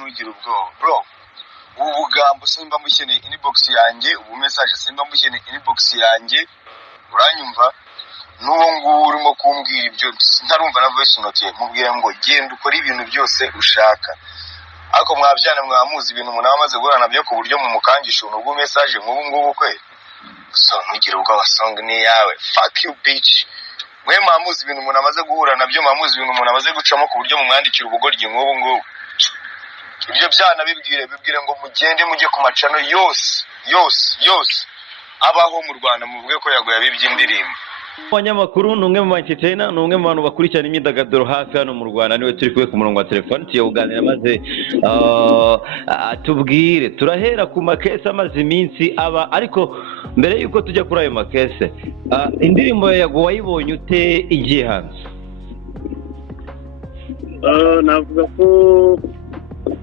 ntugire ubwoba bro. Ubu bugambo simba mukeneye inbox yanjye, ubu message simba mukeneye inbox yanjye, uranyumva? N'uwo nguwo urimo kumbwira ibyo ntarumva na voice note mubwira ngo genda ukora ibintu byose ushaka. Ako mwabyana mwamuzi ibintu umuntu amaze guhura nabyo ku buryo mu mukangisha n'ubwo message nk'ubu ngubu kwe. So ntugire ubwoba, song ni yawe. Fuck you bitch. Mwe mwamuzi ibintu umuntu amaze guhura nabyo, mwamuzi ibintu umuntu amaze gucamo ku buryo mumwandikira ubugoryi nk'ubu ngubu. Ibyo byana bibwire ngo mugende mujye ku macano yose abaho mu Rwanda muvuge ko yagoye abibye indirimbo. Abanyamakuru ni umwe mu entertainer, ni umwe mu bantu bakurikirana imyidagaduro hafi hano mu Rwanda, niwe turi kuwe ku murongo wa telefone tugiye kuganira maze tubwire, turahera ku makese amaze iminsi aba, ariko mbere yuko tujya kuri ayo makese, indirimbo ya Yago wayibonye ute igiye hanze? Navuga ko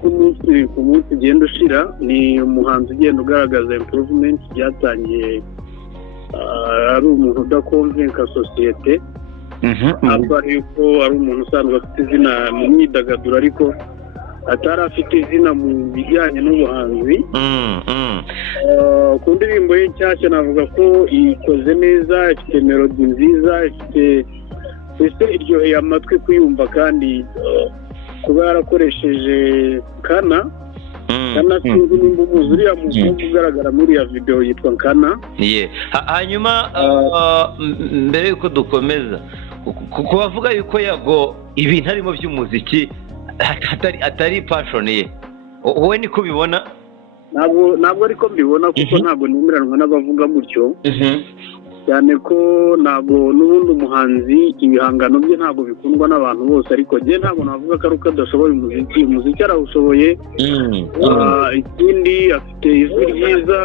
ku munsi ugenda ushira ni umuhanzi ugenda ugaragaza improvement byatangiye ari umuntu udakonvenka sosiyete, ntabwo ari uko ari umuntu usanzwe afite izina mu myidagaduro ariko atari afite izina mu bijyanye n'ubuhanzi. Ku ndirimbo ye nshyashya navuga ko ikoze neza, ifite melody nziza, ifite iryoheye amatwi kuyumva, kandi kuba yarakoresheje Kana sinzi nimba umuzi uriya mukobwa ugaragara muri ya video yitwa Kana. Hanyuma mbere yuko dukomeza, kuko bavuga yuko Yago ibintu arimo by'umuziki atari passion ye, wowe niko ubibona? Ntabwo ariko mbibona, kuko ntabwo nemeranwa n'abavuga gutyo, cyane ko ntabwo n'ubundi umuhanzi ibihangano bye ntabwo bikundwa n'abantu bose, ariko njye ntabwo navuga ko ari uko adashoboye umuziki arawushoboye. Ikindi afite ijwi ryiza,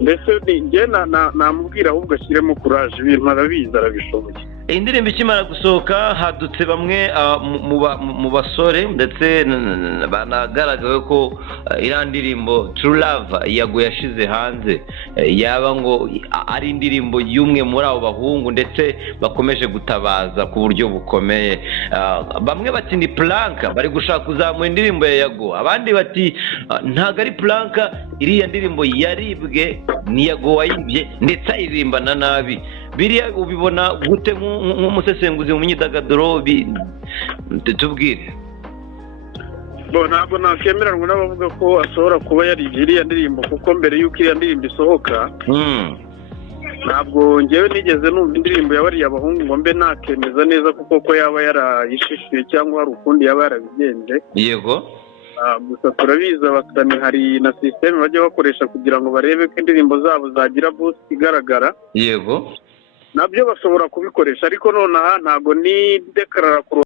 mbese njye namubwira ahubwo ashyiremo courage, ibintu arabizi arabishoboye. Indirimbo ikimara gusohoka hadutse bamwe mu basore ndetse banagaragaye ko iriya ndirimbo True Love Yago yashize hanze yaba ngo ari indirimbo y'umwe muri abo bahungu ndetse bakomeje gutabaza ku buryo bukomeye. Bamwe bati ni planka, bari gushaka kuzamura indirimbo ya Yago, abandi bati ntago ari planka, iriya ndirimbo yaribwe ni Yago wayibye ndetse ayirimbana nabi. Biriya ubibona gute nk'umusesenguzi mu myidagaduro? Tubwire. Ntabwo nakwemeranwa n'abavuga ko ashobora kuba yaribye iriya ndirimbo, kuko mbere y'uko iriya ndirimbo isohoka ntabwo ngewe nigeze numva indirimbo yabariye abahungu ngo mbe nakemeza neza kuko ko yaba yarayishishuye cyangwa hari ukundi yaba yarabigenje. Yego. Gusa turabizi abasitani hari na system bajya bakoresha kugira ngo barebe ko indirimbo zabo zagira boost igaragara. Yego. Nabyo bashobora kubikoresha, ariko nonaha ntabwo ni dekarara ku